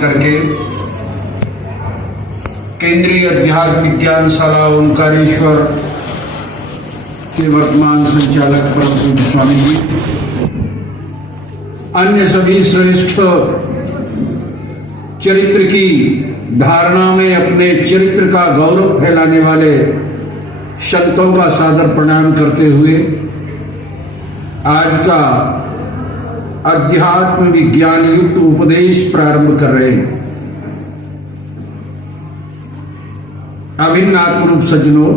करके केंद्रीय अध्यात्म विज्ञान शाला ओंकारेश्वर के वर्तमान संचालक परम पूज्य स्वामी जी, अन्य सभी श्रेष्ठ चरित्र की धारणा में अपने चरित्र का गौरव फैलाने वाले संतों का सादर प्रणाम करते हुए आज का अध्यात्म विज्ञान युक्त उपदेश प्रारंभ कर रहे हैं। अभिन्न आत्मरूप सज्जनों,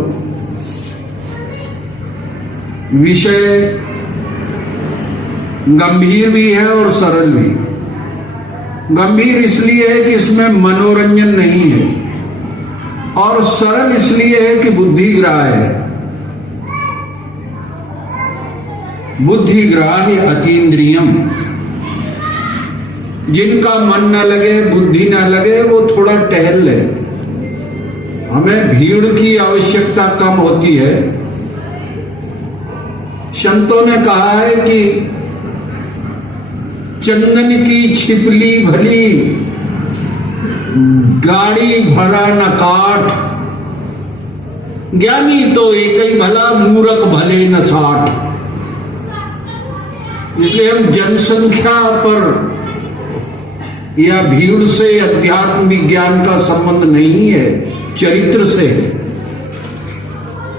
विषय गंभीर भी है और सरल भी। गंभीर इसलिए है कि इसमें मनोरंजन नहीं है, और सरल इसलिए है कि बुद्धिग्राह्य है। बुद्धिग्राह्य अतीन्द्रियम, जिनका मन न लगे, बुद्धि न लगे, वो थोड़ा टहल ले। हमें भीड़ की आवश्यकता कम होती है। संतों ने कहा है कि चंदन की छिपली भली, गाड़ी भला न काठ, ज्ञानी तो एक ही भला, मूर्ख भले न साठ। इसलिए हम जनसंख्या पर या भीड़ से अध्यात्म विज्ञान का संबंध नहीं है, चरित्र से है।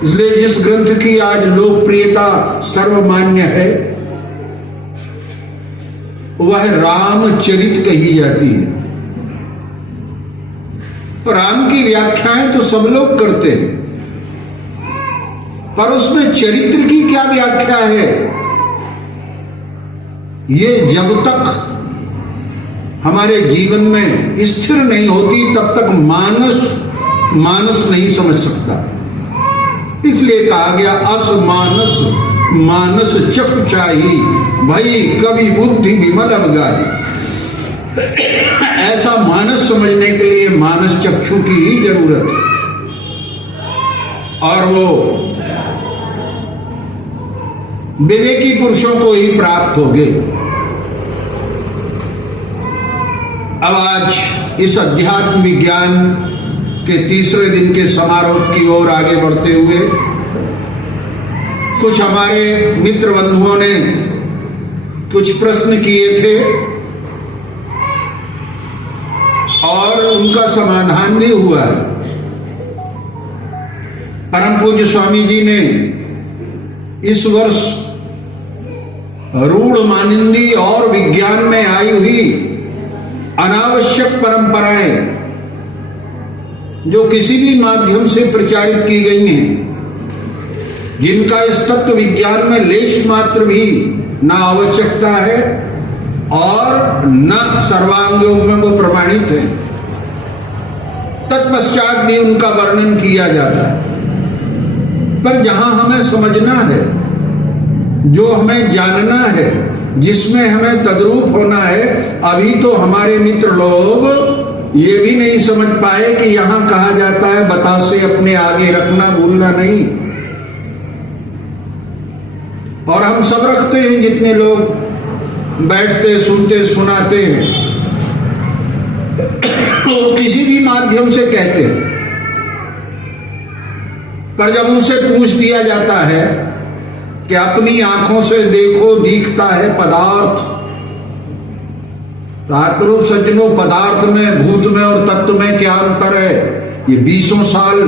इसलिए जिस ग्रंथ की आज लोकप्रियता सर्वमान्य है वह रामचरित कही जाती है। राम की व्याख्याएं तो सब लोग करते हैं, पर उसमें चरित्र की क्या व्याख्या है, ये जब तक हमारे जीवन में स्थिर नहीं होती तब तक मानस नहीं समझ सकता। इसलिए कहा गया असमानस मानस चक्षु चाही, भाई कवि बुद्धि विमल अवगाही। ऐसा मानस समझने के लिए मानस चक्षु की ही जरूरत है, और वो विवेकी पुरुषों को ही प्राप्त होगे। अब आज इस अध्यात्म विज्ञान के तीसरे दिन के समारोह की ओर आगे बढ़ते हुए कुछ हमारे मित्र बंधुओं ने कुछ प्रश्न किए थे और उनका समाधान भी हुआ है। परम पूज्य स्वामी जी ने इस वर्ष रूढ़ मानिंदी और विज्ञान में आई हुई अनावश्यक परंपराएं जो किसी भी माध्यम से प्रचारित की गई हैं, जिनका इस तत्व विज्ञान में लेश मात्र भी न आवश्यकता है और न सर्वांगों में वो प्रमाणित है, तत्पश्चात भी उनका वर्णन किया जाता है। पर जहां हमें समझना है, जो हमें जानना है, जिसमें हमें तद्रूप होना है, अभी तो हमारे मित्र लोग ये भी नहीं समझ पाए कि यहां कहा जाता है बतासे अपने आगे रखना, भूलना नहीं। और हम सब रखते हैं, जितने लोग बैठते सुनते सुनाते हैं, वो किसी भी माध्यम से कहते हैं। पर जब उनसे पूछ दिया जाता है कि अपनी आंखों से देखो दिखता है पदार्थ, आत्मरूप सज्जनों, पदार्थ में, भूत में और तत्व में क्या अंतर है? ये 20 साल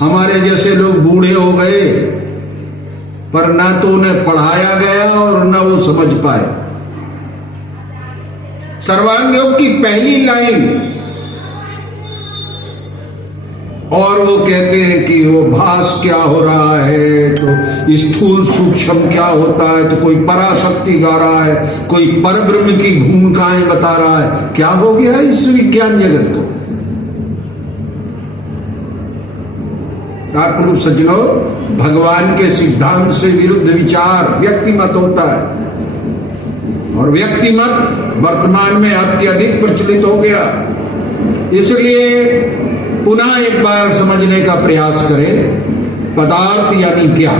हमारे जैसे लोग बूढ़े हो गए, पर ना तो उन्हें पढ़ाया गया और ना वो समझ पाए। सर्वांग योग की पहली लाइन, और वो कहते हैं कि वो भास क्या हो रहा है, तो स्थूल सूक्ष्म क्या होता है, तो कोई पराशक्ति गा रहा है, कोई परब्रह्म की भूमिकाएं बता रहा है। क्या हो गया इस विज्ञान जगत को? आत्मरूप सज्जनों, भगवान के सिद्धांत से विरुद्ध विचार व्यक्तिमत होता है, और व्यक्तिमत वर्तमान में अत्यधिक प्रचलित हो गया। इसलिए पुनः एक बार समझने का प्रयास करें, पदार्थ यानी क्या?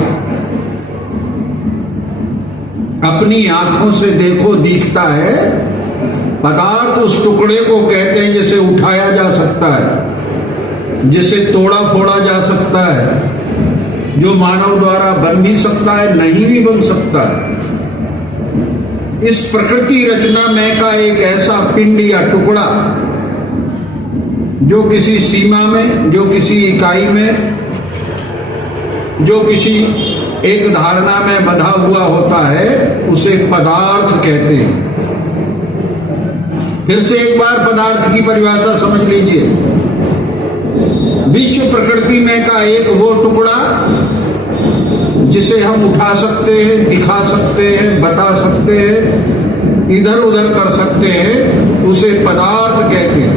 अपनी आंखों से देखो दिखता है पदार्थ उस टुकड़े को कहते हैं जिसे उठाया जा सकता है, जिसे तोड़ा फोड़ा जा सकता है, जो मानव द्वारा बन भी सकता है, नहीं भी बन सकता है। इस प्रकृति रचना में का एक ऐसा पिंड या टुकड़ा जो किसी सीमा में, जो किसी इकाई में, जो किसी एक धारणा में बंधा हुआ होता है, उसे पदार्थ कहते हैं। फिर से एक बार पदार्थ की परिभाषा समझ लीजिए। विश्व प्रकृति में का एक वो टुकड़ा जिसे हम उठा सकते हैं, दिखा सकते हैं, बता सकते हैं, इधर उधर कर सकते हैं, उसे पदार्थ कहते हैं।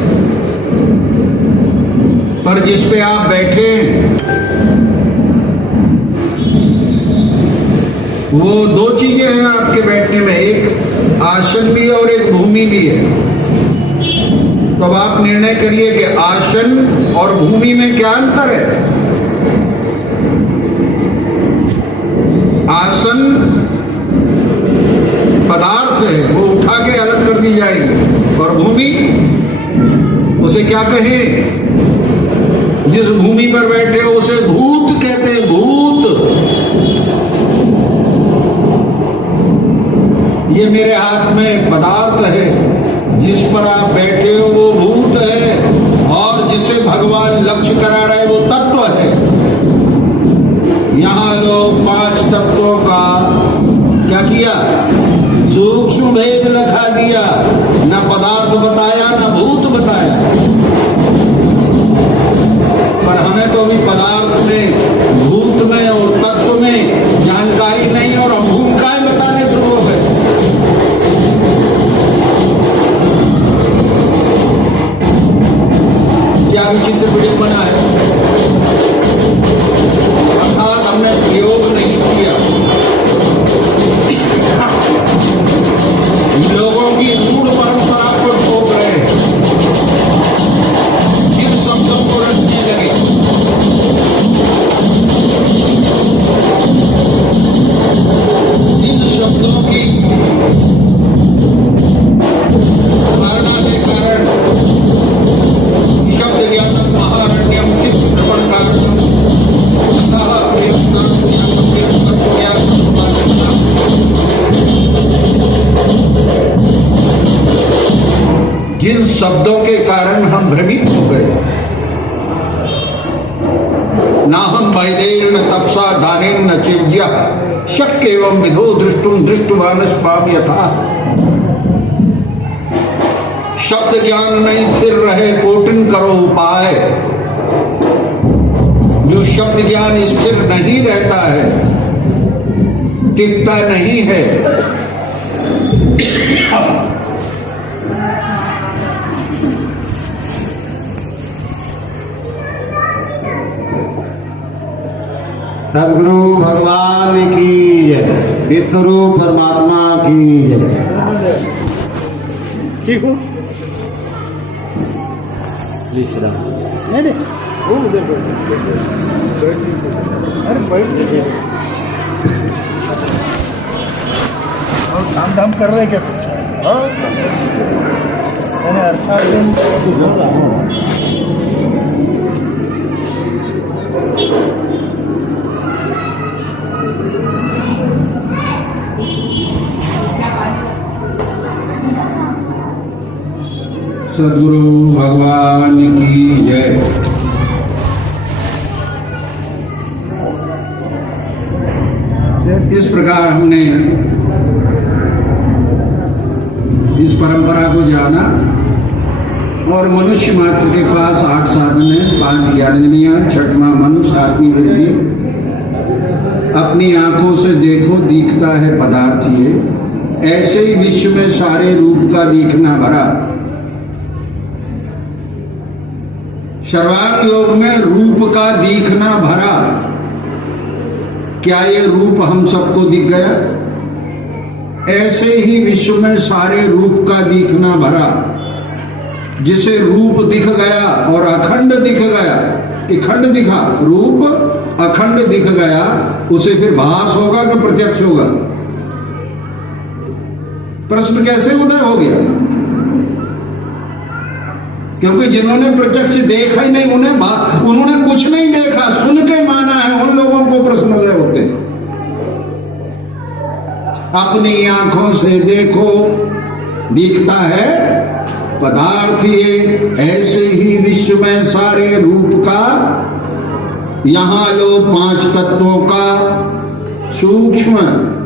पर जिस पे आप बैठे हैं वो दो चीजें हैं आपके बैठने में, एक आसन भी है और एक भूमि भी है। तो अब आप निर्णय करिए कि आसन और भूमि में क्या अंतर है। आसन पदार्थ है, वो उठा के अलग कर दी जाएगी, और भूमि, उसे क्या कहें, जिस भूमि पर बैठे हो उसे भूत कहते हैं, भूत। ये मेरे हाथ में पदार्थ है, जिस पर आप बैठे हो वो भूत है, और जिसे भगवान लक्ष्य करा रहे वो तत्व है। यहां लोग 5 तत्वों का क्या किया, सूक्ष्म भेद लखा दिया, न पदार्थ बताया न भूत बताया। पर हमें तो अभी पदार्थ में, भूत में और तत्व में जानकारी नहीं, और हम भूमिकाएं बताने शुरू हो गए। क्या विचित्र पीड़ित बना है। अर्थात हमने प्रयोग नहीं किया, लोगों की मूल परंपरा को ठोक रहे हैं, इन शब्दों को रचने लगे। इन शब्दों की धारणा के कारण शब्द ज्ञान महारण्यम चित्त प्रवण कारणम अतः प्रयत्न ज्ञान जिन शब्दों के कारण हम भ्रमित हो गए, ना हम वैदेन तपसा दानेन न चेज्या शक्य एवं विधो दृष्टुम दृष्टुमानस पाप यथा। शब्द ज्ञान नहीं फिर रहे कोटिन करो उपाय। जो शब्द ज्ञान स्थिर नहीं रहता है, टिकता नहीं है, सदगुरु भगवान की जय, पितृरूप परमात्मा की जय। ठीक हो? नहीं नहीं, वो उधर अरे बैठ, और काम धाम कर रहे क्या? हाँ, अर्थात सद्गुरु भगवान की जय। इस प्रकार हमने इस परंपरा को जाना, और मनुष्य मात्र के पास 8 साधन है, 5 ज्ञानेंद्रियां, 6वां मन, 7वीं वृत्ति। अपनी आंखों से देखो दिखता है पदार्थ ये, ऐसे ही विश्व में सारे रूप का दिखना भरा। सर्वांग योग में रूप का दिखना भरा। क्या ये रूप हम सबको दिख गया? ऐसे ही विश्व में सारे रूप का दिखना भरा। जिसे रूप दिख गया और अखंड दिख गया, कि खंड दिखा, रूप अखंड दिख गया, उसे फिर भास होगा कि प्रत्यक्ष होगा? प्रश्न कैसे उदय हो गया? क्योंकि जिन्होंने प्रत्यक्ष देखा ही नहीं उन्होंने कुछ नहीं देखा, सुन के माना है, उन लोगों को प्रश्नोदय होते हैं। अपनी आंखों से देखो, दिखता है पदार्थ ये, ऐसे ही विश्व में सारे रूप का, यहां लो 5 तत्वों का सूक्ष्म,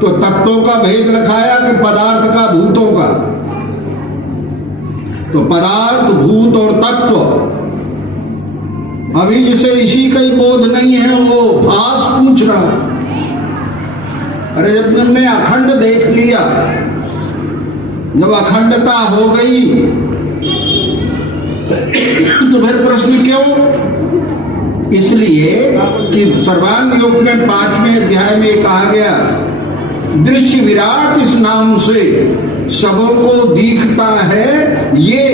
तो तत्वों का भेद रखाया कि पदार्थ का, भूतों का। तो पदार्थ, भूत और तत्व, अभी जिसे इसी का ही बोध नहीं है वो भास पूछ रहा। अरे जब तुमने अखंड देख लिया, जब अखंडता हो गई तो फिर प्रश्न क्यों? इसलिए कि सर्वांग योग में 5वें अध्याय में कहा गया, दृश्य विराट इस नाम से सबों को दिखता है ये,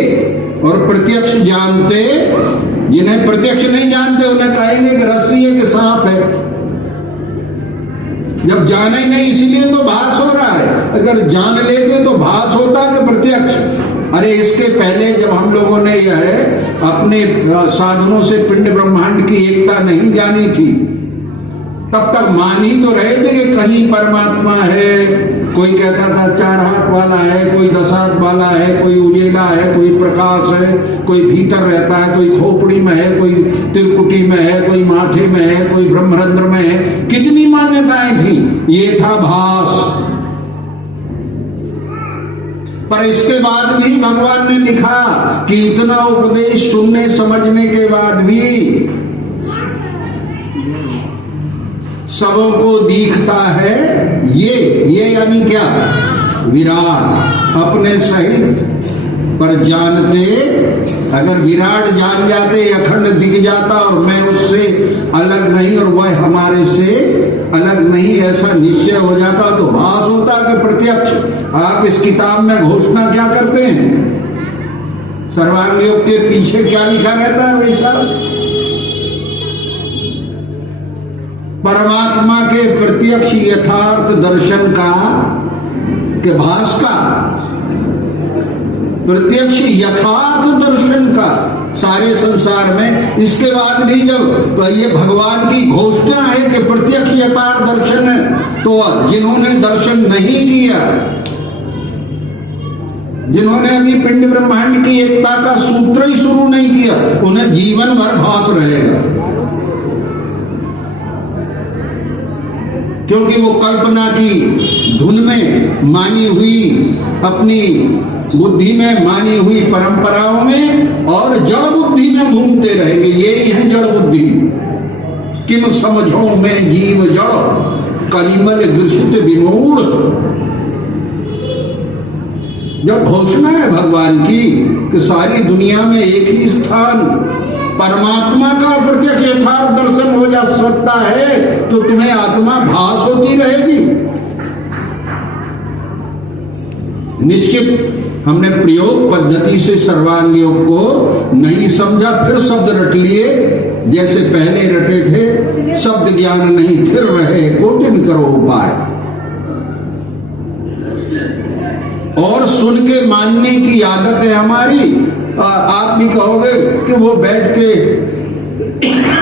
और प्रत्यक्ष जानते, जिन्हें प्रत्यक्ष नहीं जानते उन्हें कहेंगे कि रस्सी है कि सांप है। जब जाने नहीं इसलिए तो भास हो रहा है, अगर जान लेते तो भास होता कि प्रत्यक्ष। अरे इसके पहले जब हम लोगों ने यह अपने साधनों से पिंड ब्रह्मांड की एकता नहीं जानी थी, तब तक मान ही तो रहे थे कि कहीं परमात्मा है। कोई कहता था 4 हाथ वाला है, कोई 10 हाथ वाला है, कोई उजेला है, कोई प्रकाश है, कोई भीतर रहता है, कोई खोपड़ी में है, कोई त्रिकुटी में है, कोई माथे में है, कोई ब्रह्मरंध्र में है। कितनी मान्यताएं थी, ये था भास। पर इसके बाद भी भगवान ने लिखा कि इतना उपदेश सुनने समझने के बाद भी सबों को दिखता है ये यानी क्या? विराट अपने सहित। पर जानते, अगर विराट जान जाते, अखंड दिख जाता और मैं उससे अलग नहीं और वह हमारे से अलग नहीं, ऐसा निश्चय हो जाता तो भास होता कि प्रत्यक्ष। आप इस किताब में घोषणा क्या करते हैं? सर्वांग योग के पीछे क्या लिखा रहता है वैसा? परमात्मा के प्रत्यक्ष यथार्थ दर्शन का, के भास का, प्रत्यक्ष यथार्थ दर्शन का सारे संसार में। इसके बाद भी जब ये भगवान की घोषणा है कि प्रत्यक्ष यथार्थ दर्शन है, तो जिन्होंने दर्शन नहीं किया, जिन्होंने अभी पिंड ब्रह्मांड की एकता का सूत्र ही शुरू नहीं किया, उन्हें जीवन भर भास रहेगा, क्योंकि वो कल्पना की धुन में मानी हुई, अपनी बुद्धि में मानी हुई परंपराओं में और जड़ बुद्धि में घूमते रहेंगे। ये है जड़ बुद्धि। किम समझो मैं जीव जड़, कलिमल ग्रसित विमूढ़। जब घोषणा है भगवान की कि सारी दुनिया में एक ही स्थान परमात्मा का प्रत्यक्ष यथार्थ दर्शन हो जा सकता है, तो तुम्हें आत्मा भास होती रहेगी। निश्चित हमने प्रयोग पद्धति से सर्वांग योग को नहीं समझा, फिर शब्द रट लिए जैसे पहले रटे थे। शब्द ज्ञान नहीं थिर रहे, कोटिन करो उपाय। और सुन के मानने की आदत है हमारी। आप भी कहोगे कि वो बैठ के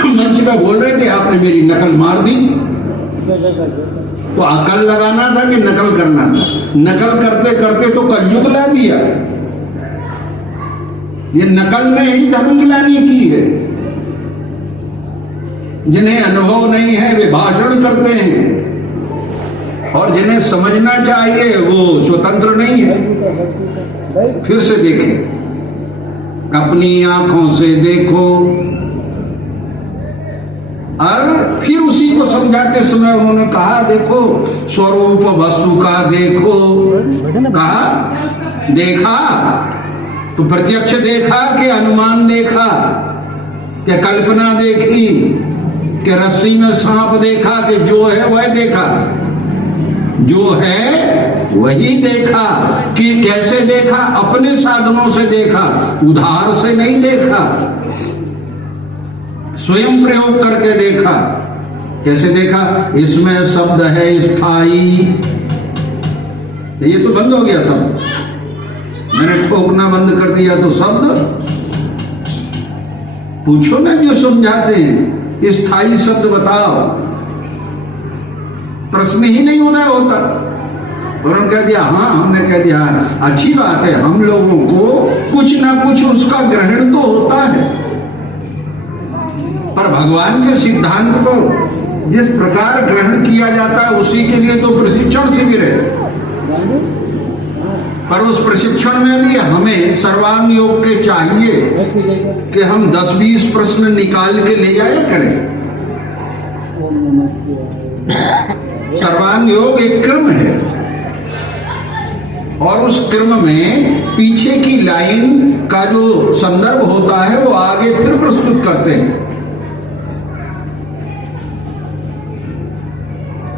मंच में बोल रहे थे, आपने मेरी नकल मार दी। तो अकल लगाना था कि नकल करना था? नकल करते करते तो कलयुग ला दिया। ये नकल ने ही धर्म गिलानी की है। जिन्हें अनुभव नहीं है वे भाषण करते हैं, और जिन्हें समझना चाहिए वो स्वतंत्र नहीं है। फिर से देखें, अपनी आंखों से देखो। और फिर उसी को समझाते समय उन्होंने कहा, देखो स्वरूप वस्तु का देखो। कहा देखा तो प्रत्यक्ष देखा कि अनुमान देखा, कि कल्पना देखी, कि रस्सी में सांप देखा, कि जो है वह देखा, जो है वही देखा। कि कैसे देखा? अपने साधनों से देखा, उधार से नहीं देखा, स्वयं प्रयोग करके देखा। कैसे देखा? इसमें शब्द है स्थाई। ये तो बंद हो गया शब्द, मैंने ठोकना बंद कर दिया तो शब्द पूछो ना जो समझाते हैं, स्थायी शब्द बताओ। प्रश्न ही नहीं उदय होता। और हम कह दिया हाँ, हमने कह दिया अच्छी बात है, हम लोगों को कुछ ना कुछ उसका ग्रहण तो होता है, पर भगवान के सिद्धांत को जिस प्रकार ग्रहण किया जाता है उसी के लिए तो प्रशिक्षण शिविर है। पर उस प्रशिक्षण में भी हमें सर्वांग योग के चाहिए कि हम 10-20 प्रश्न निकाल के ले जाया करें। सर्वांग योग एक क्रम है और उस क्रम में पीछे की लाइन का जो संदर्भ होता है वो आगे फिर प्रस्तुत करते हैं।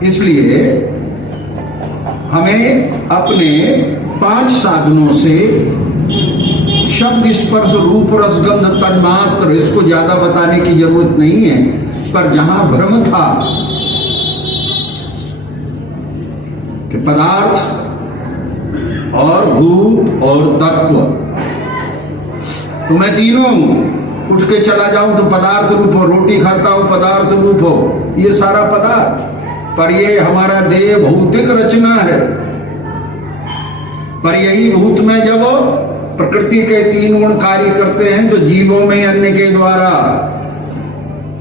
इसलिए हमें अपने 5 साधनों से शब्द स्पर्श रूप रस गंध तन्मात्र, इसको ज्यादा बताने की जरूरत नहीं है, पर जहां भ्रम था कि पदार्थ और भूत और तत्व, तो मैं तीनों उठ के चला जाऊं तो पदार्थ रूप हो, रोटी खाता हूं पदार्थ रूप हो, ये सारा पदार्थ, पर ये हमारा देह भौतिक रचना है। पर यही भूत में जब प्रकृति के 3 गुण कार्य करते हैं तो जीवों में अन्न के द्वारा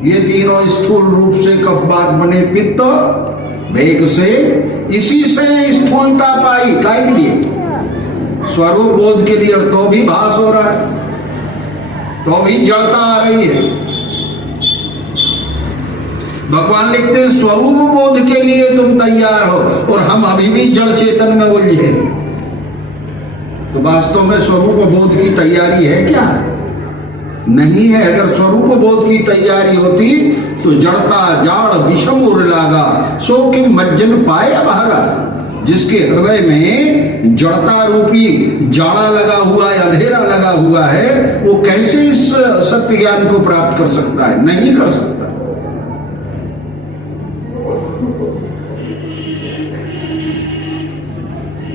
ये तीनों स्थूल रूप से कफवात बने, पित्त वेग से, इसी से स्थूलता पाई, काय के लिए? स्वरूप बोध के लिए। और तो भी भास हो रहा है, तो भी जड़ता आ रही है। भगवान लिखते हैं स्वरूप बोध के लिए तुम तैयार हो, और हम अभी भी जड़ चेतन में उलझे। तो वास्तव में स्वरूप बोध की तैयारी है क्या? नहीं है। अगर स्वरूप बोध की तैयारी होती तो जड़ता जाड़ विषम उड़ लागा, सो कि मज्जन पाए बहरा। जिसके हृदय में जड़ता रूपी जाड़ा लगा हुआ है, अंधेरा लगा हुआ है, वो कैसे इस सत्य ज्ञान को प्राप्त कर सकता है? नहीं कर सकता।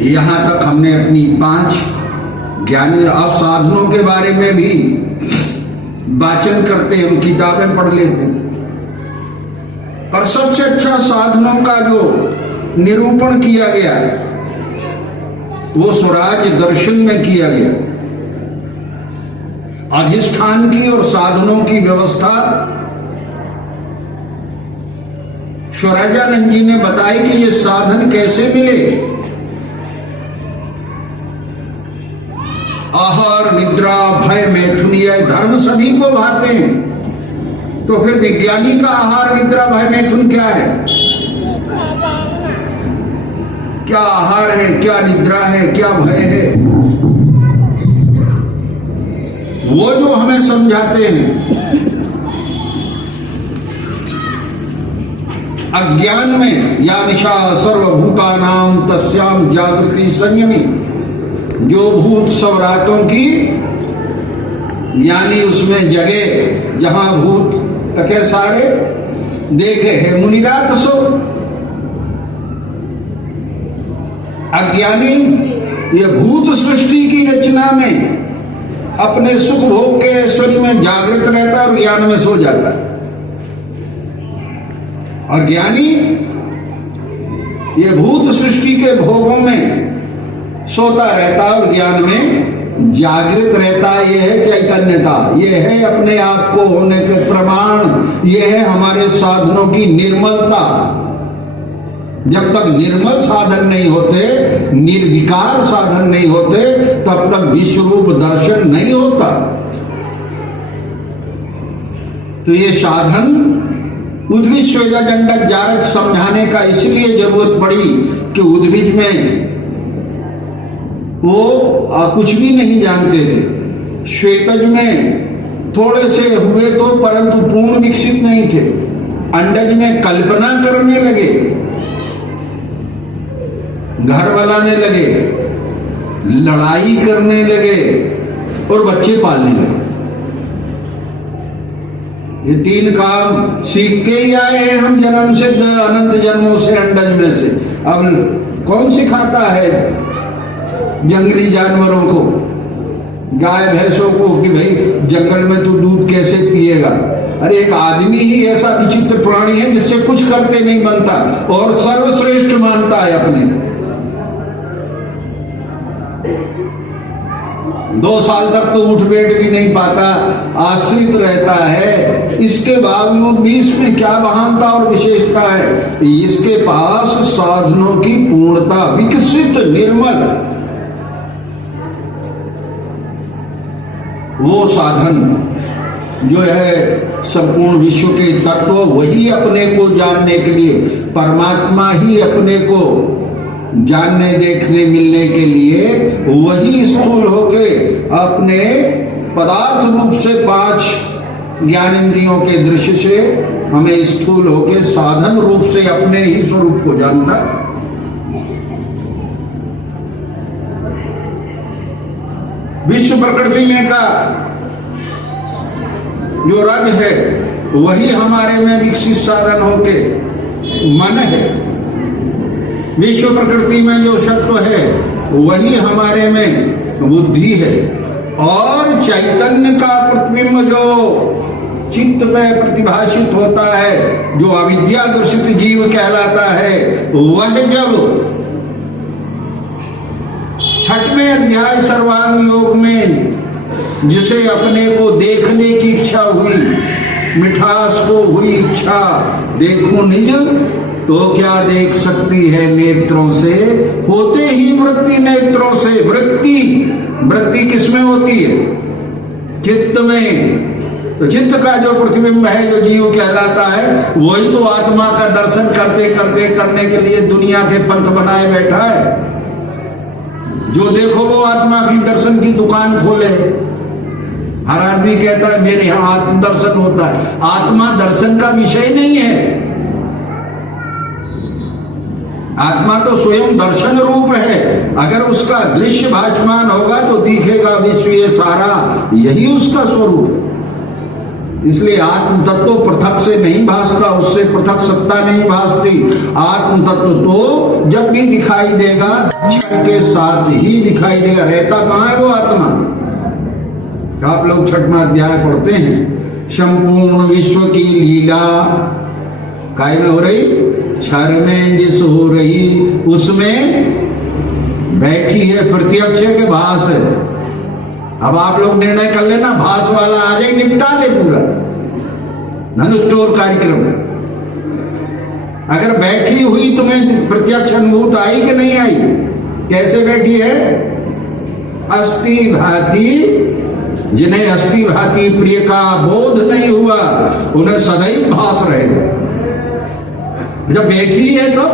यहां तक हमने अपनी 5 ज्ञानी, अब साधनों के बारे में भी वाचन करते, हम किताबें पढ़ लेते हैं, पर सबसे अच्छा साधनों का जो निरूपण किया गया वो स्वराज दर्शन में किया गया। अधिष्ठान की और साधनों की व्यवस्था स्वराजानंद जी ने बताई कि ये साधन कैसे मिले। आहार निद्रा भय मैथुन, यह धर्म सभी को भाते हैं, तो फिर विज्ञानी का आहार निद्रा भय मैथुन क्या है? क्या आहार है, क्या निद्रा है, क्या भय है? वो जो हमें समझाते हैं। अज्ञान में या निशा सर्वभूतानाम तस्याम जागृति संयमी, जो भूत सब रातों की, यानी उसमें जगे जहां भूत टके सारे, देखे है मुनिरात सो। अज्ञानी ये भूत सृष्टि की रचना में अपने सुख भोग के ऐश्वर्य में जागृत रहता है और ज्ञान में सो जाता है। और ज्ञानी ये भूत सृष्टि के भोगों में सोता रहता और ज्ञान में जागृत रहता। ये है चैतन्यता, ये है अपने आप को होने के प्रमाण, ये है हमारे साधनों की निर्मलता। जब तक निर्मल साधन नहीं होते, निर्विकार साधन नहीं होते, तब तक विश्वरूप दर्शन नहीं होता। तो ये साधन उद्भिज श्वेता दंडक जारक समझाने का इसलिए जरूरत पड़ी कि उद्भिज में वो कुछ भी नहीं जानते थे, श्वेतज में थोड़े से हुए तो, परंतु पूर्ण विकसित नहीं थे। अंडज में कल्पना करने लगे, घर बनाने लगे, लड़ाई करने लगे और बच्चे पालने लगे। ये 3 काम सीख के ही आए हैं हम जन्म से, अनंत जन्मों से अंडज में से। अब कौन सिखाता है जंगली जानवरों को, गाय भैंसों को कि भाई जंगल में तू दूध कैसे पिए? लगेगा। अरे एक आदमी ही ऐसा विचित्र प्राणी है जिससे कुछ करते नहीं बनता और सर्वश्रेष्ठ मानता है अपने। 2 साल तक तो उठ बैठ भी नहीं पाता, आश्रित रहता है। इसके बावजूद भी इसमें क्या महानता और विशेषता है? इसके पास साधनों की पूर्णता, विकसित निर्मल वो साधन जो है संपूर्ण विश्व के तत्व, वही अपने को जानने के लिए, परमात्मा ही अपने को जानने देखने मिलने के लिए वही स्थूल होके अपने पदार्थ रूप से 5 ज्ञानेंद्रियों के दृश्य से हमें स्थूल होके साधन रूप से अपने ही स्वरूप को जानता। विश्व प्रकृति में का जो रंग है वही हमारे में विकसित साधन होके मन है। विश्व प्रकृति में जो सत्व है वही हमारे में बुद्धि है। और चैतन्य का प्रतिबिंब जो चित्त में प्रतिभाषित होता है, जो अविद्या दूषित जीव कहलाता है, वह जब 6वें अध्याय सर्वांग योग में जिसे अपने को देखने की इच्छा हुई, मिठास को हुई इच्छा, देखो निज तो क्या देख सकती है नेत्रों से, होते ही वृत्ति नेत्रों से। वृत्ति किसमें होती है? चित्त में। तो चित्त का जो प्रतिबिंब है, जो जीव कहलाता है, वही तो आत्मा का दर्शन करते करते करने के लिए दुनिया के पंथ बनाए बैठा है। जो देखो वो आत्मा की दर्शन की दुकान खोले। हर आदमी कहता है मेरे यहाँ आत्म दर्शन होता है। आत्मा दर्शन का विषय नहीं है। आत्मा तो स्वयं दर्शन रूप है। अगर उसका दृश्य भासमान होगा तो दिखेगा विश्व ये सारा, यही उसका स्वरूप है। इसलिए आत्म तत्व पृथक से नहीं भासता, उससे पृथक सत्ता नहीं भासती। आत्म तत्व तो जब भी दिखाई देगा क्षण के साथ ही दिखाई देगा। रहता कहाँ है वो आत्मा? आप लोग 6वां अध्याय पढ़ते हैं, संपूर्ण विश्व की लीला काय में हो रही? क्षर में जिस हो रही, उसमें बैठी है, प्रत्यक्ष के भास है। अब आप लोग निर्णय कर लेना, भास वाला आ जाए निपटा दे पूरा धनुष्टोर कार्यक्रम। अगर बैठी हुई तुम्हें प्रत्यक्ष अनुभूत आई कि नहीं आई? कैसे बैठी है? अस्थि भांति। जिन्हें अस्थि भांति प्रिय का बोध नहीं हुआ उन्हें सदैव भास रहेगा। जब बैठी है तो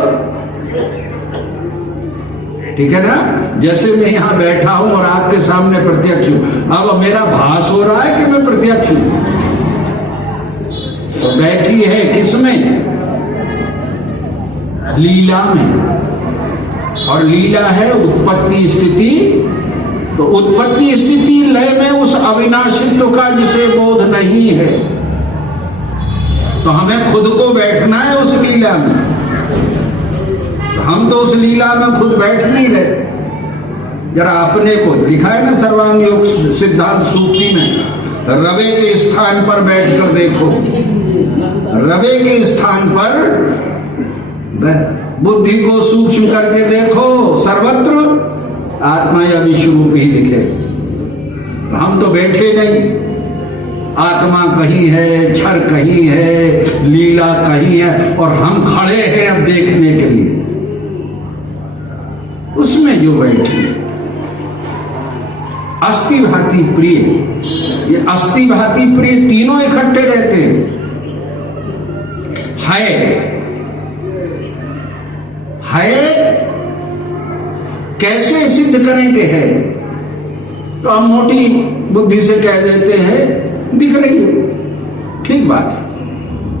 ठीक है ना? जैसे मैं यहां बैठा हूं और आपके सामने प्रत्यक्ष हूं, अब मेरा भास हो रहा है कि मैं प्रत्यक्ष हूं? तो बैठी है किसमें? लीला में। और लीला है उत्पत्ति स्थिति। तो उत्पत्ति स्थिति लय में उस अविनाशित्व का जिसे बोध नहीं है, तो हमें खुद को बैठना है उस लीला में। हम तो उस लीला में खुद बैठ नहीं रहे। जरा अपने को लिखा है ना सर्वांग योग सिद्धांत सूक्ति में, रवे के स्थान पर बैठकर देखो। रवे के स्थान पर बुद्धि को सूक्ष्म करके देखो, सर्वत्र आत्मा या विश्व रूप ही दिखे। तो हम तो बैठे नहीं। आत्मा कहीं है, क्षर कहीं है, लीला कहीं है, और हम खड़े हैं अब देखने के लिए। उसमें जो बैठी अस्थि भांति प्रिय, ये अस्थि भांति प्रिय तीनों इकट्ठे रहते हैं। है कैसे सिद्ध करेंगे? है तो हम मोटी बुद्धि से कह देते हैं दिख रही है, ठीक बात है।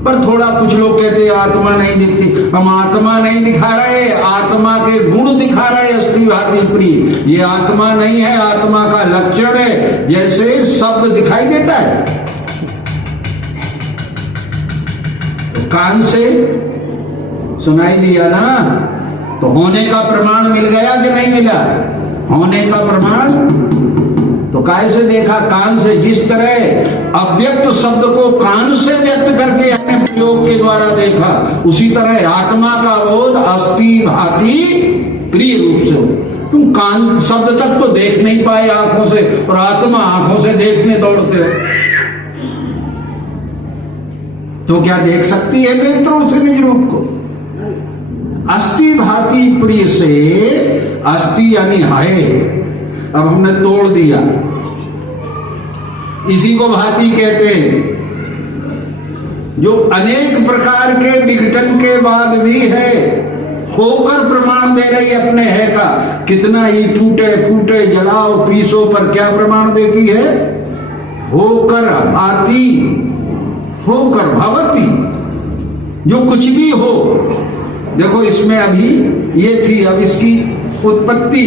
पर थोड़ा कुछ लोग कहते हैं आत्मा नहीं दिखती। हम आत्मा नहीं दिखा रहे, आत्मा के गुण दिखा रहे। अस्थि भांति प्रिय ये आत्मा नहीं है, आत्मा का लक्षण है। जैसे शब्द दिखाई देता है तो कान से सुनाई दिया ना, तो होने का प्रमाण मिल गया कि नहीं मिला? होने का प्रमाण तो काय से देखा? कान से। जिस तरह अव्यक्त शब्द को कान से व्यक्त करके अपने प्रयोग के द्वारा देखा, उसी तरह आत्मा का बोध अस्थि भांति प्रिय रूप से हो। तुम कान शब्द तक तो देख नहीं पाए आंखों से, और आत्मा आंखों से देखने दौड़ते हो, तो क्या देख सकती है नेत्रों से निज रूप को? अस्थि भांति प्रिय से, अस्थि यानी है, अब हमने तोड़ दिया, इसी को भांति कहते हैं। जो अनेक प्रकार के विघटन के बाद भी है, होकर प्रमाण दे रही अपने है का। कितना ही टूटे फूटे जलाओ पीसो, पर क्या प्रमाण देती है? होकर भांति, होकर भवती, जो कुछ भी हो। देखो इसमें अभी ये थी, अब इसकी उत्पत्ति,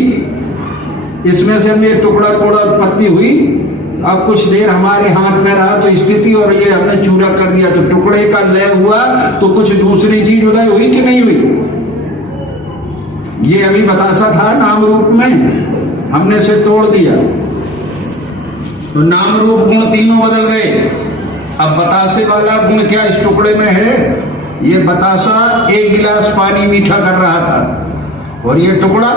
इसमें से ये टुकड़ा टुकड़ा उत्पत्ति हुई, अब कुछ देर हमारे हाथ में रहा तो स्थिति, और ये हमने चूरा कर दिया तो टुकड़े का लय हुआ, तो कुछ दूसरी चीज उदय हुई कि नहीं हुई? ये अभी बतासा था नाम रूप में, हमने से तोड़ दिया तो नाम रूप गुण तीनों बदल गए। अब बतासे वाला गुण क्या इस टुकड़े में है? ये बतासा एक गिलास पानी मीठा कर रहा था, और ये टुकड़ा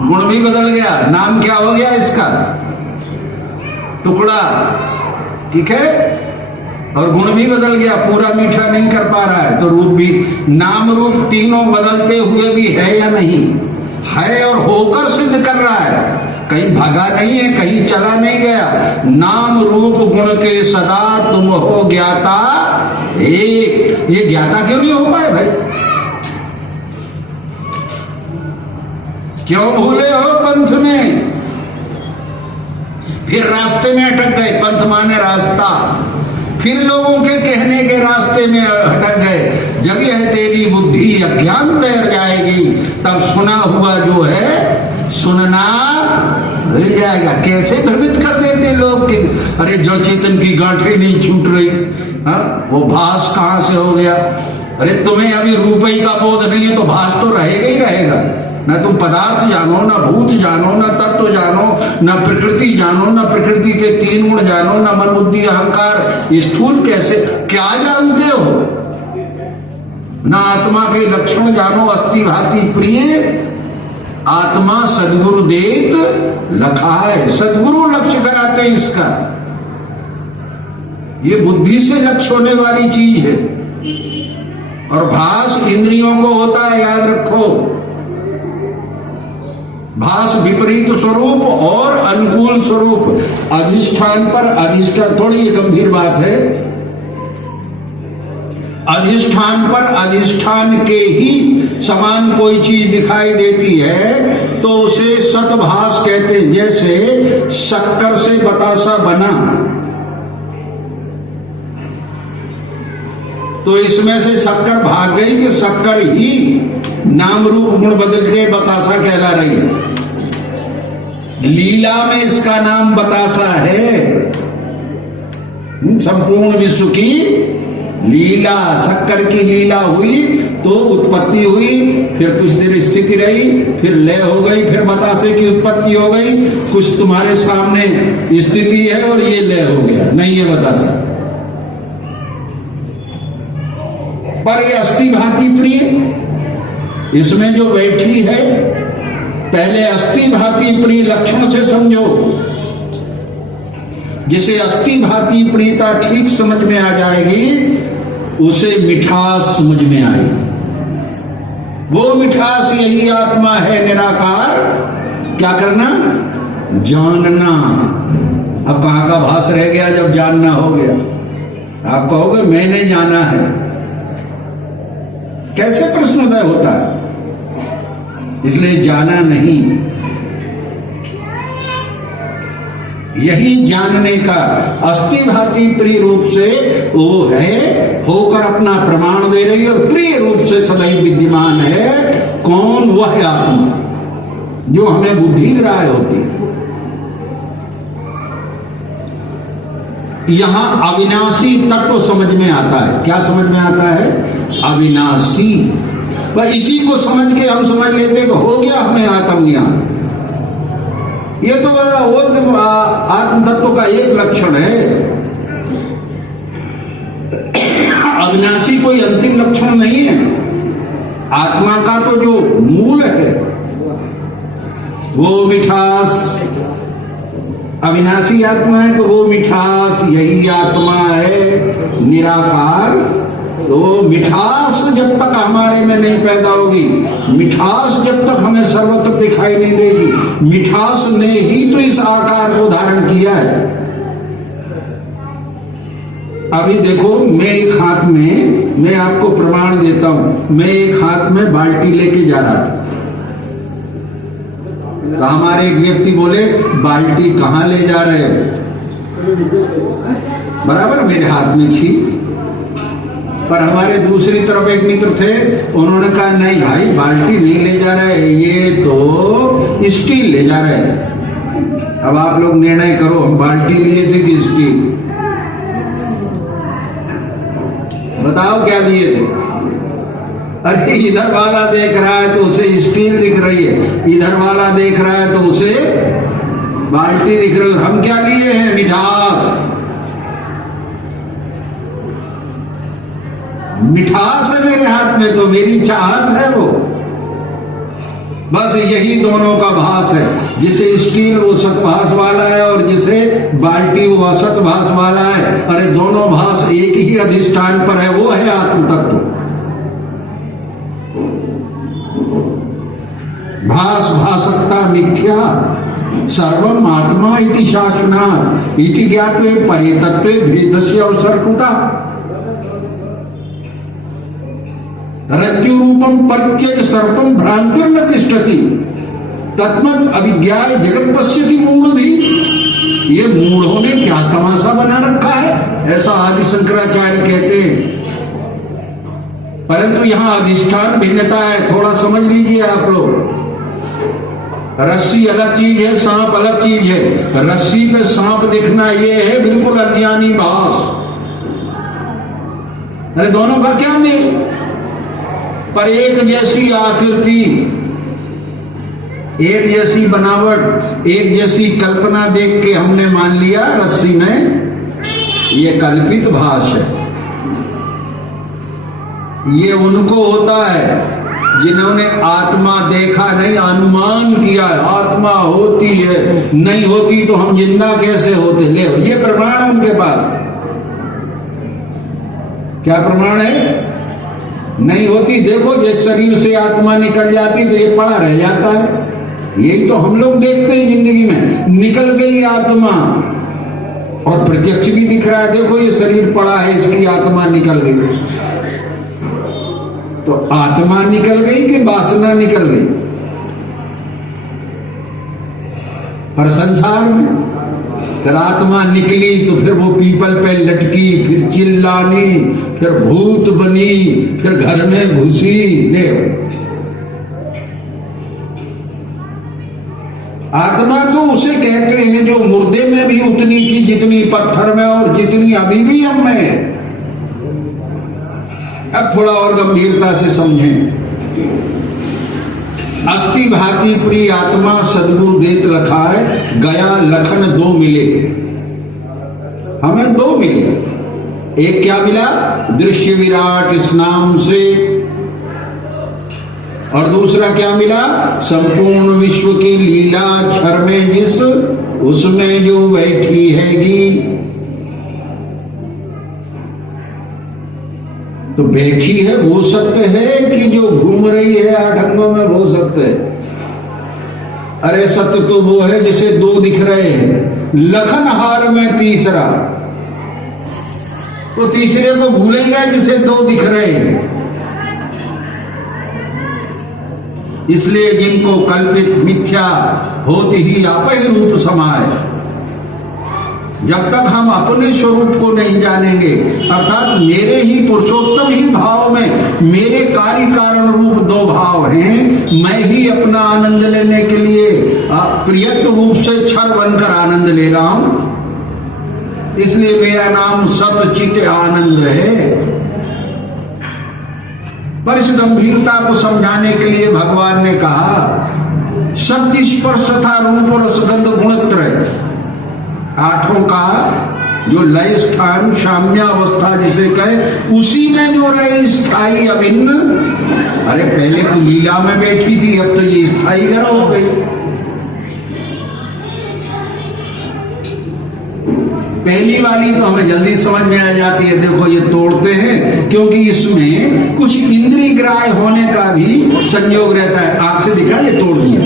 गुण भी बदल गया। नाम क्या हो गया इसका? टुकड़ा, ठीक है, और गुण भी बदल गया, पूरा मीठा नहीं कर पा रहा है। तो रूप भी, नाम रूप तीनों बदलते हुए भी है या नहीं है, और होकर सिद्ध कर रहा है, कहीं भागा नहीं है, कहीं चला नहीं गया। नाम रूप गुण के सदा तुम हो ज्ञाता एक। ये ज्ञाता क्यों नहीं हो पाए भाई? क्यों भूले हो पंथ में? फिर रास्ते में अटक गए। पंथ माने रास्ता, फिर लोगों के कहने के रास्ते में अटक गए। जब यह तेरी बुद्धि अज्ञान तैर जाएगी, तब सुना हुआ जो है सुनना मिल जाएगा। कैसे भ्रमित कर देते लोग कि अरे जड़ चेतन की गांठें नहीं छूट रही, हाँ वो भास कहां से हो गया? अरे तुम्हें अभी रूपई का बोध नहीं है तो भास तो रहेगा ही रहेगा। न तुम पदार्थ जानो, न भूत जानो, न तत्व जानो, न प्रकृति जानो, न प्रकृति के तीन गुण जानो, न मन बुद्धि अहंकार स्थूल कैसे क्या जानते हो? न आत्मा के लक्षण जानो, अस्थि भांति प्रिय आत्मा सदगुरु देत लखा है। सदगुरु लक्ष्य कराते हैं इसका। ये बुद्धि से लक्ष्य होने वाली चीज है, और भास इंद्रियों को होता है, याद रखो। भास विपरीत स्वरूप और अनुकूल स्वरूप। अधिष्ठान पर अधिष्ठान, थोड़ी गंभीर बात है। अधिष्ठान पर अधिष्ठान के ही समान कोई चीज दिखाई देती है तो उसे सतभास कहते हैं। जैसे शक्कर से बतासा बना, तो इसमें से शक्कर भाग गई कि शक्कर ही नाम रूप गुण बदल के बतासा कहला रही है। लीला में इसका नाम बतासा है। संपूर्ण विश्व की लीला, शक्कर की लीला हुई तो उत्पत्ति हुई, फिर कुछ देर स्थिति रही, फिर लय हो गई, फिर बतासे की उत्पत्ति हो गई। कुछ तुम्हारे सामने स्थिति है और ये लय हो गया, नहीं ये बतासा। पर ये अस्थि भांति प्रिय, इसमें जो बैठी है, पहले अस्थि भांति प्रिय लक्षण से समझो। जिसे अस्थि भांति प्रियता ठीक समझ में आ जाएगी, उसे मिठास समझ में आएगी। वो मिठास यही आत्मा है निराकार। क्या करना? जानना। अब कहां का भास रह गया जब जानना हो गया? आप कहोगे मैंने जाना है। कैसे प्रश्न उदय होता है? इसलिए जाना नहीं, यही जानने का अस्थि भांति प्रिय रूप से वो है, होकर अपना प्रमाण दे रही है और प्रिय रूप से सदैव विद्यमान है। कौन? वह आत्मा जो हमें बुद्धि ग्राह्य होती है। यहां अविनाशी तत्व समझ में आता है। क्या समझ में आता है? अविनाशी। वह इसी को समझ के हम समझ लेते कि हो गया हमें आत्मज्ञान। ये तो वो आत्म तत्व का एक लक्षण है। अविनाशी कोई अंतिम लक्षण नहीं है। आत्मा का तो जो मूल है वो मिठास, अविनाशी आत्मा है तो वो मिठास, यही आत्मा है निराकार। तो मिठास जब तक हमारे में नहीं पैदा होगी, मिठास जब तक हमें सर्वत्र दिखाई नहीं देगी, मिठास ने ही तो इस आकार को धारण किया है। अभी देखो, मैं एक हाथ में, मैं आपको प्रमाण देता हूं, मैं एक हाथ में बाल्टी लेके जा रहा था, तो हमारे एक व्यक्ति बोले बाल्टी कहां ले जा रहे हो? बराबर मेरे हाथ में थी, पर हमारे दूसरी तरफ एक मित्र थे, उन्होंने कहा नहीं भाई बाल्टी नहीं ले जा रहे, ये तो स्टील ले जा रहे हैं। अब आप लोग निर्णय करो, हम बाल्टी लिए थे कि स्टील? बताओ क्या लिए थे? अरे इधर वाला देख रहा है तो उसे स्टील दिख रही है, इधर वाला देख रहा है तो उसे बाल्टी दिख रही है। हम क्या लिए हैं? मिठास। मिठास है मेरे हाथ में, तो मेरी चाहत है वो। बस यही दोनों का भास है। जिसे स्टील वो सतभास वाला है और जिसे बाल्टी वो असतभास वाला है। अरे दोनों भास एक ही अधिष्ठान पर है, वो है आत्म तत्व। भास भासकता मिथ्या सर्वम आत्मा इति शासनात् इति ज्ञात्वे परेतत्वे भेदस्य अवसर्कुटा रज्जु रूपम परित्यज सर्पम भ्रांतिर्न तिष्ठति तत्मत् अविज्ञाय जगत पश्यति मूढ़धि। ये मूढ़ों ने क्या तमाशा बना रखा है, ऐसा आदि शंकराचार्य कहते हैं। परंतु यहां अधिष्ठान भिन्नता है, थोड़ा समझ लीजिए आप लोग। रस्सी अलग चीज है, सांप अलग चीज है। रस्सी पे सांप दिखना ये है बिल्कुल अज्ञानी भास। अरे दोनों का क्या मेल? पर एक जैसी आकृति, एक जैसी बनावट, एक जैसी कल्पना देख के हमने मान लिया रस्सी में ये कल्पित भास है। ये उनको होता है जिन्होंने आत्मा देखा नहीं, अनुमान किया है आत्मा होती है, नहीं होती तो हम जिंदा कैसे होते। ले ये प्रमाण है उनके पास। क्या प्रमाण है? नहीं होती। देखो जिस शरीर से आत्मा निकल जाती तो ये पड़ा रह जाता है। यही तो हम लोग देखते हैं जिंदगी में, निकल गई आत्मा और प्रत्यक्ष भी दिख रहा है। देखो ये शरीर पड़ा है, इसकी आत्मा निकल गई। तो आत्मा निकल गई कि वासना निकल गई? पर संसार में फिर आत्मा निकली तो फिर वो पीपल पे लटकी, फिर चिल्लानी, फिर भूत बनी, फिर घर में घुसी। देव आत्मा तो उसे कहते हैं जो मुर्दे में भी उतनी थी जितनी पत्थर में और जितनी अभी भी हम में है। अब थोड़ा और गंभीरता से समझें। अस्थि भांति प्रिय आत्मा सदगुरु देत लखा है, गया लखन दो मिले। हमें दो मिले। एक क्या मिला? दृश्य विराट इस नाम से, और दूसरा क्या मिला? संपूर्ण विश्व की लीला क्षर में जिस उसमें जो बैठी हैगी। तो बैठी है वो सत्य है कि जो घूम रही है आठंगों में वो सत्य है? अरे सत्य तो वो है जिसे दो दिख रहे हैं। लखन हार में तीसरा, तो तीसरे को भूलेगा जिसे दो दिख रहे हैं। इसलिए जिनको कल्पित मिथ्या होती ही अपय रूप समाये, जब तक हम अपने स्वरूप को नहीं जानेंगे, अर्थात मेरे ही पुरुषोत्तम ही भाव में मेरे कार्य कारण रूप दो भाव हैं। मैं ही अपना आनंद लेने के लिए प्रियत्व रूप से क्षर बनकर आनंद ले रहा हूं, इसलिए मेरा नाम सतचित आनंद है। पर इस गंभीरता को समझाने के लिए भगवान ने कहा शब्द स्पर्श था रूप रस गंध गुणत्रय, आठों का जो लय स्थान साम्यावस्था जिसे कहे, उसी में जो रहे स्थायी अभिन्न। अरे पहले तो लीला में बैठी थी, अब तो ये स्थायी गर्भ हो गई। पहली वाली तो हमें जल्दी समझ में आ जाती है, देखो ये तोड़ते हैं क्योंकि इसमें कुछ इंद्रिय ग्राह्य होने का भी संयोग रहता है। आंख से दिखा, ये तोड़ दिया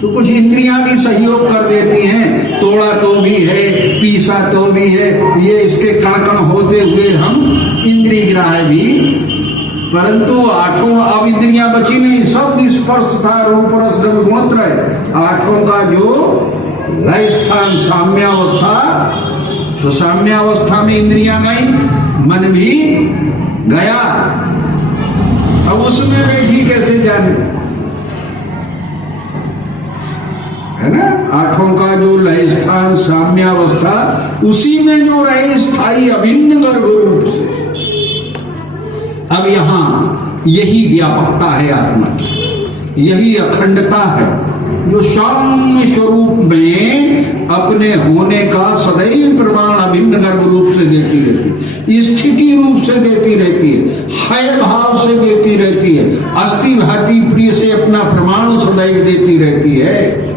तो कुछ इंद्रियां भी सहयोग कर देती हैं, तोड़ा तो भी है, पीसा तो भी है, ये इसके कण कण होते हुए हम इंद्रिय ग्राह्य भी, परंतु आठों अब इंद्रियां बची नहीं, सब स्पर्श था रूप रस गंध गुणत्रय, आठों का जो लय स्थान साम्यावस्था, तो साम्यावस्था में इंद्रियां गई, मन भी गया, अब उसमें बैठी कैसे जाने, है ना। आठों का जो लय स्थान साम्यावस्था, उसी में जो रहे स्थायी अभिन्न गर्भ रूप से। अब यहां यही व्यापकता है आत्मा की, यही अखंडता है जो साम्य स्वरूप में अपने होने का सदैव प्रमाण अभिन्न गर्भ रूप से देती रहती है, स्थिति रूप से देती रहती है भाव से देती रहती है, अस्थि भाति प्रिय से अपना प्रमाण सदैव देती रहती है।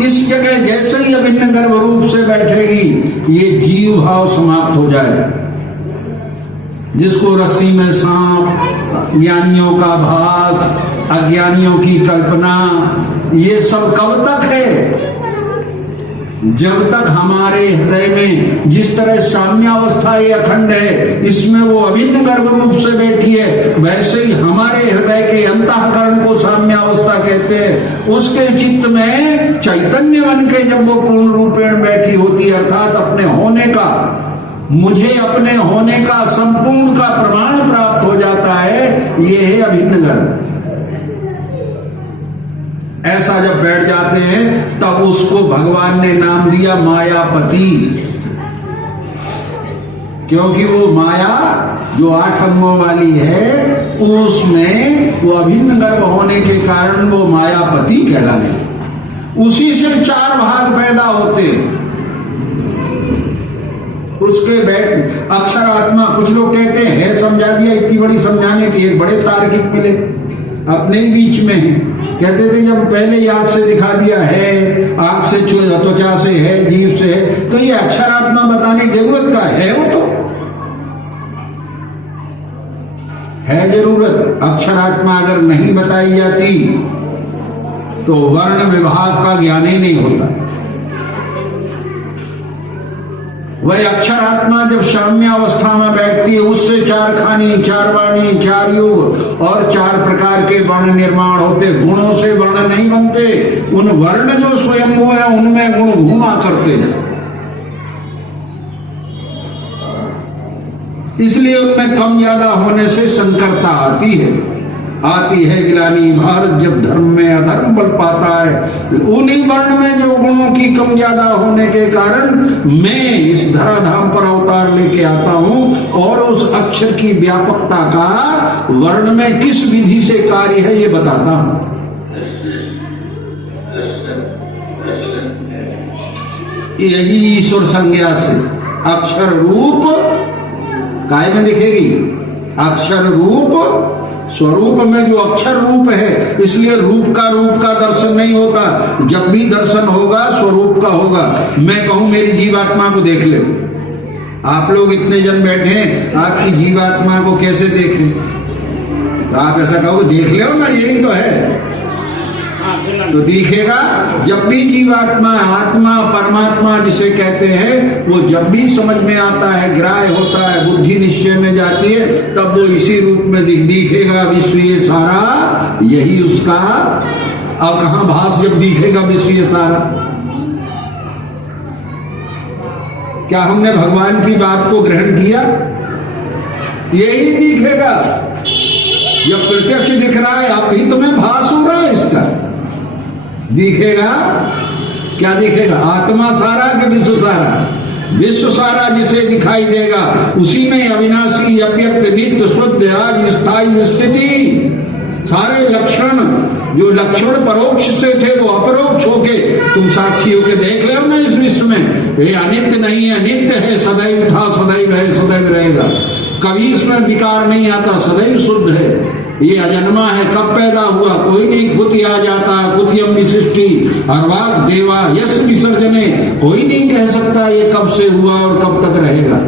इस जगह जैसे ही अभिन्न गर्भ रूप से बैठेगी, ये जीव भाव समाप्त हो जाएगा, जिसको रस्सी में सांप, ज्ञानियों का भास, अज्ञानियों की कल्पना, ये सब कब तक है? जब तक हमारे हृदय में जिस तरह साम्यावस्था ये अखंड है, इसमें वो अभिन्न गर्भ रूप से बैठी है, वैसे ही हमारे हृदय के अंतःकरण को साम्यावस्था कहते हैं। उसके चित्त में चैतन्य बन के जब वो पूर्ण रूपेण बैठी होती है, अर्थात अपने होने का, मुझे अपने होने का संपूर्ण का प्रमाण प्राप्त हो जाता है, ये है अभिन्न गर्भ। ऐसा जब बैठ जाते हैं तब उसको भगवान ने नाम दिया मायापति, क्योंकि वो माया जो 8 अंगों वाली है, उसमें वो अभिन्न गर्भ होने के कारण वो मायापति कहलाने, उसी से 4 भाग पैदा होते। उसके बैठ अक्षर आत्मा, कुछ लोग कहते हैं समझा दिया, इतनी बड़ी समझाने की, एक बड़े तार्किक मिले अपने ही बीच में ही कहते थे, जब पहले ही आंख से दिखा दिया है, आंख से त्वचा से है, जीव से है, तो ये अक्षरात्मा बताने की जरूरत का है? वो तो है जरूरत। अक्षरात्मा अगर नहीं बताई जाती तो वर्ण विभाग का ज्ञान ही नहीं होता। वह अक्षरात्मा जब साम्यावस्था में बैठती है, उससे 4 खानी, 4 वाणी, 4 युग और 4 प्रकार के वर्ण निर्माण होते। गुणों से वर्ण नहीं बनते, उन वर्ण जो स्वयं है उनमें गुण घूमा करते हैं, इसलिए उनमें कम ज्यादा होने से संकरता आती है गिलानी भारत जब धर्म में अधर्म बल पाता है। उन्हीं वर्ण में जो गुणों की कम ज्यादा होने के कारण मैं इस धराधाम पर अवतार लेके आता हूं और उस अक्षर की व्यापकता का वर्ण में किस विधि से कार्य है ये बताता हूं। यही ईश्वर संज्ञा से अक्षर रूप काय में दिखेगी। अक्षर रूप स्वरूप में जो अक्षर रूप है, इसलिए रूप का दर्शन नहीं होता। जब भी दर्शन होगा स्वरूप का होगा। मैं कहूं मेरी जीवात्मा को देख ले, आप लोग इतने जन बैठे हैं, आपकी जीवात्मा को कैसे देखें? तो आप ऐसा कहोगे देख ले ना, यही तो है, तो दिखेगा। जब भी जीवात्मा, आत्मा, परमात्मा जिसे कहते हैं, वो जब भी समझ में आता है, ग्राह्य होता है, बुद्धि निश्चय में जाती है, तब वो इसी रूप में दिखेगा। विश्व ये सारा यही उसका। अब कहां भास जब दिखेगा विश्व ये सारा? क्या हमने भगवान की बात को ग्रहण किया? यही दिखेगा जब प्रत्यक्ष दिख रहा है। अब ही तुम्हें भास हो रहा है इसका। दिखेगा क्या? दिखेगा आत्मा सारा कि विश्व सारा? विश्व सारा जिसे दिखाई देगा, उसी में अविनाशी, अव्यक्त, नित्य, शुद्ध, आज स्थायी स्थिति सारे लक्षण, जो लक्षण परोक्ष से थे वो अपरोक्ष होके तुम साक्षी होके देख ले ना इस विश्व में। ये अनित्य नहीं है, नित्य है, सदैव था, सदैव है, सदैव रहेगा। कभी इसमें विकार नहीं आता, सदैव शुद्ध है। ये अजन्मा है, कब पैदा हुआ कोई नहीं, खुद ही आ जाता है। कुतियम विशिष्टि अर्वाक देवा यश विसर्जने, कोई नहीं कह सकता ये कब से हुआ और कब तक रहेगा।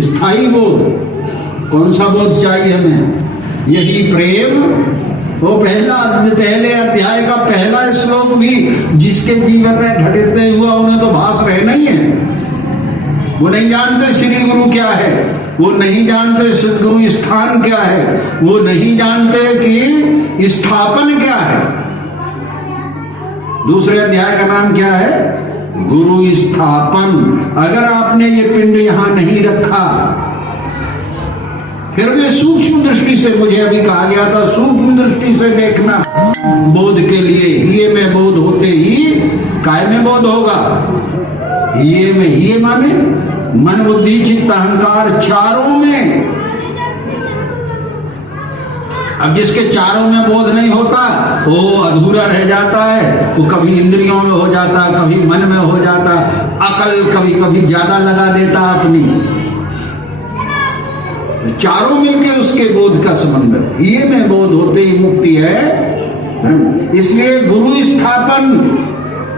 स्थाई बोध, कौन सा बोध चाहिए हमें? यही प्रेम। वो पहले अध्याय का पहला श्लोक भी जिसके जीवन में घटित हुआ उन्हें तो भास रहना ही है। वो नहीं जानते श्री गुरु क्या है, वो नहीं जानते सदगुरु स्थान क्या है, वो नहीं जानते कि स्थापन क्या है। दूसरे अध्याय का नाम क्या है? गुरु स्थापन। अगर आपने ये पिंड यहां नहीं रखा, फिर भी सूक्ष्म दृष्टि से, मुझे अभी कहा गया था सूक्ष्म दृष्टि से देखना बोध के लिए। ये में बोध होते ही काय में बोध होगा? ये में, ये माने मन बुद्धि चित्त अहंकार चारों में। अब जिसके चारों में बोध नहीं होता वो अधूरा रह जाता है। वो कभी इंद्रियों में हो जाता, कभी मन में हो जाता, अकल कभी कभी ज्यादा लगा देता अपनी। चारों मिलके उसके बोध का समन्वय, ये में बोध होते ही मुक्ति है। इसलिए गुरु स्थापन,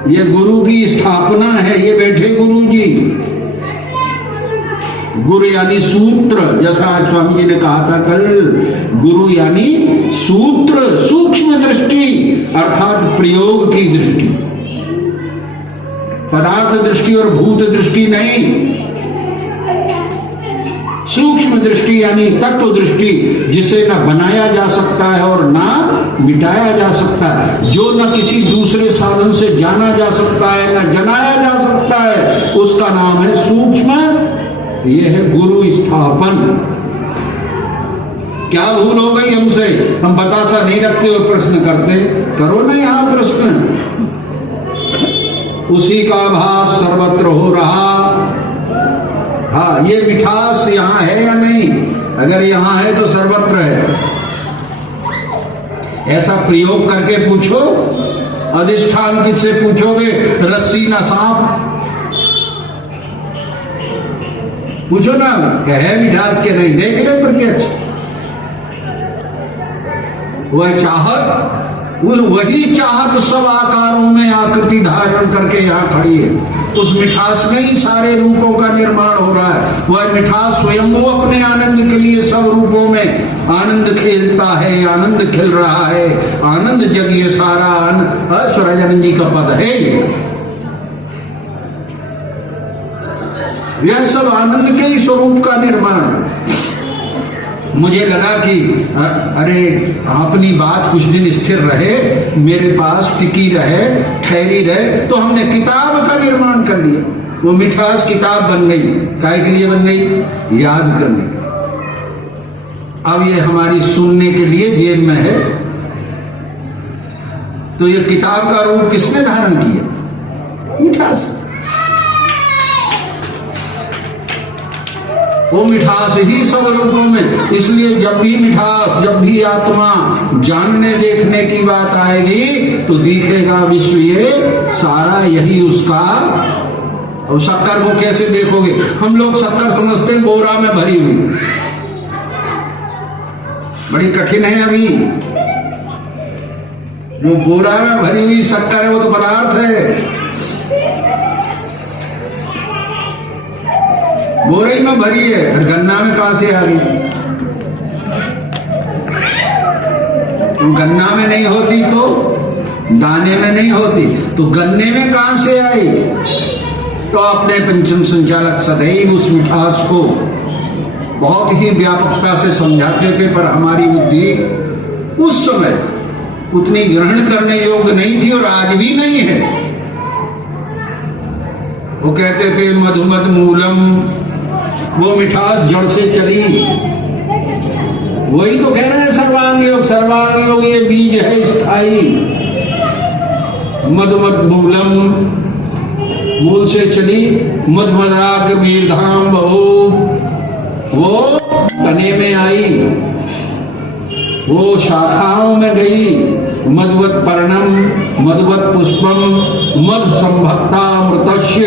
ये गुरु की स्थापना है। ये बैठे गुरु जी, गुरु यानी सूत्र, जैसा आज स्वामी जी ने कहा था कल, गुरु यानी सूत्र, सूक्ष्म दृष्टि अर्थात प्रयोग की दृष्टि, पदार्थ दृष्टि और भूत दृष्टि नहीं। सूक्ष्म दृष्टि यानी तत्व दृष्टि, जिसे न बनाया जा सकता है और ना मिटाया जा सकता है, जो न किसी दूसरे साधन से जाना जा सकता है न जनाया जा सकता है, उसका नाम है सूक्ष्म। ये है गुरु स्थापन। क्या भूल हो गई हमसे? हम बतासा नहीं रखते और प्रश्न करते। करो ना यहां प्रश्न। उसी का भास सर्वत्र हो रहा। हाँ, ये मिठास यहां है या नहीं? अगर यहां है तो सर्वत्र है। ऐसा प्रयोग करके पूछो। अधिष्ठान किससे पूछोगे? रस्सी ना सांप पूछो ना, है मिठास के नहीं? देख ले प्रत्यक्ष। वह चाहत, वही चाहत सब आकारों में आकृति धारण करके यहाँ खड़ी है। उस मिठास में ही सारे रूपों का निर्माण हो रहा है। वह मिठास स्वयं वो अपने आनंद के लिए सब रूपों में आनंद खेलता है, आनंद खिल रहा है, आनंद जग ये सारा स्वराजानंद जी का पद है। यह सब आनंद के ही स्वरूप का निर्माण। मुझे लगा कि अरे अपनी बात कुछ दिन स्थिर रहे, मेरे पास टिकी रहे, ठहरी रहे, तो हमने किताब का निर्माण कर लिया। वो मिठास किताब बन गई। काय के लिए बन गई? याद करने। अब ये हमारी सुनने के लिए जेब में है। तो ये किताब का रूप किसने धारण किया? मिठास। वो मिठास ही सब रूपों में। इसलिए जब भी मिठास, जब भी आत्मा जानने देखने की बात आएगी तो दिखेगा विश्व ये सारा यही उसका। और शक्कर को कैसे देखोगे? हम लोग शक्कर समझते हैं बोरा में भरी हुई, बड़ी कठिन है। अभी जो बोरा में भरी हुई शक्कर है वो तो पदार्थ है, बोरे में भरी है। फिर गन्ना में कहां से आ गई? गन्ना में नहीं होती तो दाने में नहीं होती, तो गन्ने में कहां से आई? तो अपने पंचम संचालक सदैव उस मिठास को बहुत ही व्यापकता से समझाते थे, पर हमारी बुद्धि उस समय उतनी ग्रहण करने योग्य नहीं थी और आज भी नहीं है। वो कहते थे मधुमद मूलम, वो मिठास जड़ से चली। वही तो कह रहे हैं सर्वांग योग। सर्वांग योग ये बीज है स्थाई। मधुमद मूलम, मूल से चली। मधुमदाक वीरधाम बहु, वो तने में आई, वो शाखाओं में गई, मधुवत पर्णम मधुवत पुष्पम मधु संभक्ता अमृतस्य,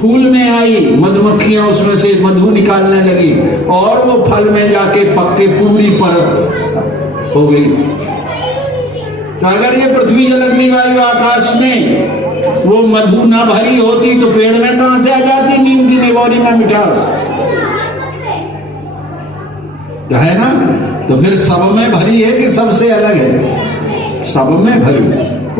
फूल में आई, मधुमक्खियां उसमें से मधु निकालने लगी और वो फल में जाके पक्के पूरी परत हो गई। तो अगर ये पृथ्वी जल अग्नि वायु आकाश में वो मधु ना भरी होती तो पेड़ में कहां से आ जाती नीम की निगोरी में मिठास, है ना। तो फिर सब में भरी है कि सबसे अलग है? सब में भरी।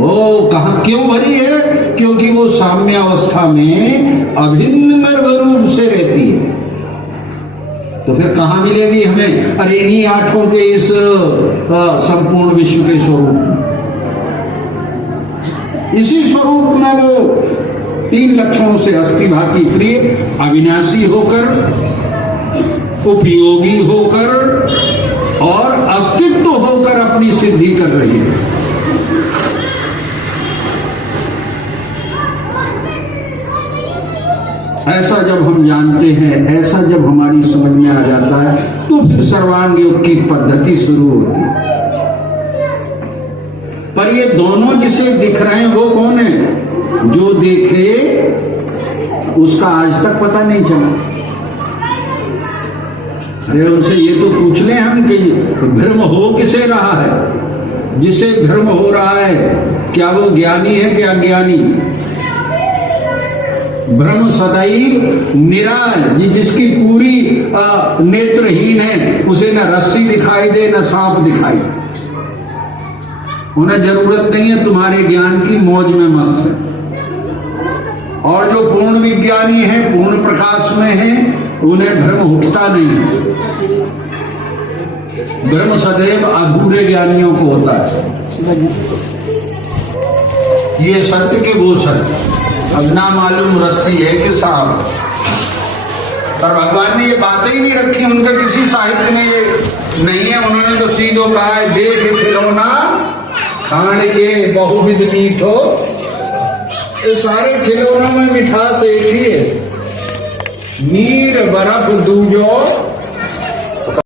ओ कहां क्यों भरी है? क्योंकि वो साम्य अवस्था में अभिन्न गर्भ से रहती है। तो फिर कहां मिलेगी हमें? अरे इन्हीं आठों के इस संपूर्ण विश्व के स्वरूप, इसी स्वरूप में वो तीन लक्षणों से अस्थि भाती प्रिय, अविनाशी होकर, उपयोगी होकर और अस्तित्व होकर अपनी सिद्धि कर रही है। ऐसा जब हम जानते हैं, ऐसा जब हमारी समझ में आ जाता है, तो फिर सर्वांग योग की पद्धति शुरू होती है। पर ये दोनों जिसे दिख रहे हैं वो कौन है? जो देखे उसका आज तक पता नहीं चला। अरे उनसे ये तो पूछ लें हम कि भ्रम हो किसे रहा है? जिसे भ्रम हो रहा है क्या वो ज्ञानी है कि अज्ञानी? भ्रम सदैव निराल, जिसकी पूरी नेत्रहीन है, उसे न रस्सी दिखाई दे न सांप दिखाई दे, उन्हें जरूरत नहीं है तुम्हारे ज्ञान की, मौज में मस्त है। और जो पूर्ण विज्ञानी है, पूर्ण प्रकाश में है, उन्हें भ्रम उठता नहीं। भ्रम सदैव अधूरे ज्ञानियों को होता है। ये सत्य के वो सत्य, अब ना मालूम रस्सी है कि सांप। पर भगवान ने ये बातें ही नहीं रखी, उनके किसी साहित्य में ये नहीं है। उन्होंने तो सीधो कहा है, देख खिलौना खाने के बहुविध मीठ हो। ये सारे खिलौनों में मिठास एक ही है, नीर बर्फ दूजो